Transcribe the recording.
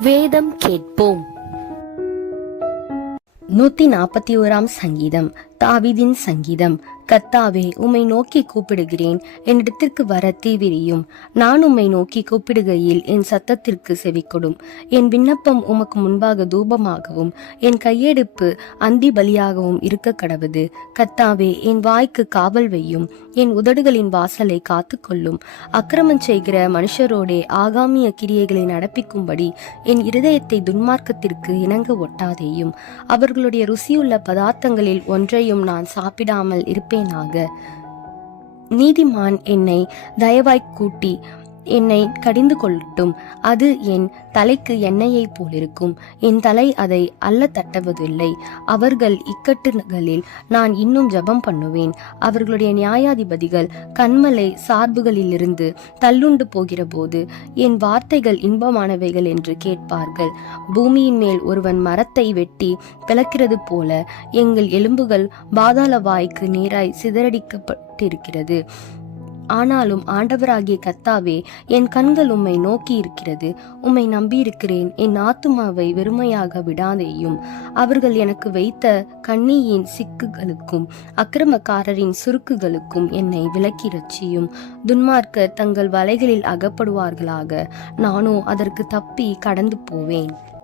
வேதம் கேட்போம். 141 சங்கீதம். தாவீதின் சங்கீதம். கர்த்தாவே, உம்மை நோக்கி கூப்பிடுகிறேன், என்னிடத்திற்கு வர தீவிரியும். நான் உம்மை நோக்கி கூப்பிடுகையில் என் சத்தத்திற்கு செவிக்கொடும். என் விண்ணப்பம் உமக்கு முன்பாக தூபமாகவும் என் கையெடுப்பு அந்தி பலியாகவும் இருக்க கடவுது. கர்த்தாவே, என் வாய்க்கு காவல் வையும், என் உதடுகளின் வாசலை காத்துக்கொள்ளும். அக்கிரமம் செய்கிற மனுஷரோடே ஆகாமிய கிரியைகளை நடப்பிக்கும்படி என் இருதயத்தை துன்மார்க்கத்திற்கு இணங்க ஒட்டாதேயும். அவர்களுடைய ருசியுள்ள பதார்த்தங்களில் ஒன்றையும் நான் சாப்பிடாமல் இருப்பேனாக. நீதிமான் என்னை தயவாய்க் கூட்டி என்னை கடிந்து கொள்ளட்டும். அது என் தலைக்கு எண்ணெயை போலிருக்கும், என் தலை அதை அல்ல தட்டுவதில்லை. அவர்கள் இக்கட்டுகளில் நான் இன்னும் ஜெபம் பண்ணுவேன். அவர்களுடைய நியாயாதிபதிகள் கண்மலை சார்புகளிலிருந்து தள்ளுண்டு போகிற போது என் வார்த்தைகள் இன்பமானவைகள் என்று கேட்பார்கள். பூமியின் மேல் ஒருவன் மரத்தை வெட்டி பிளக்கிறது போல எங்கள் எலும்புகள் பாதாள வாய்க்கு நேராய் சிதறடிக்கப்பட்டிருக்கிறது. ஆனாலும் ஆண்டவராகிய கர்த்தாவே, என் கண்கள் உம்மை நோக்கி இருக்கிறது. உம்மை நம்பியிருக்கிறேன். என் ஆத்துமாவை வெறுமையாக விடாதேயும். அவர்கள் எனக்கு வைத்த கண்ணியின் சிக்குகளுக்கும் அக்கிரமக்காரரின் சுருக்குகளுக்கும் என்னை விலக்கி ரட்சியும். துன்மார்க்கர் தங்கள் வலைகளில் அகப்படுவார்களாக, நானோ அதற்கு தப்பி கடந்து போவேன்.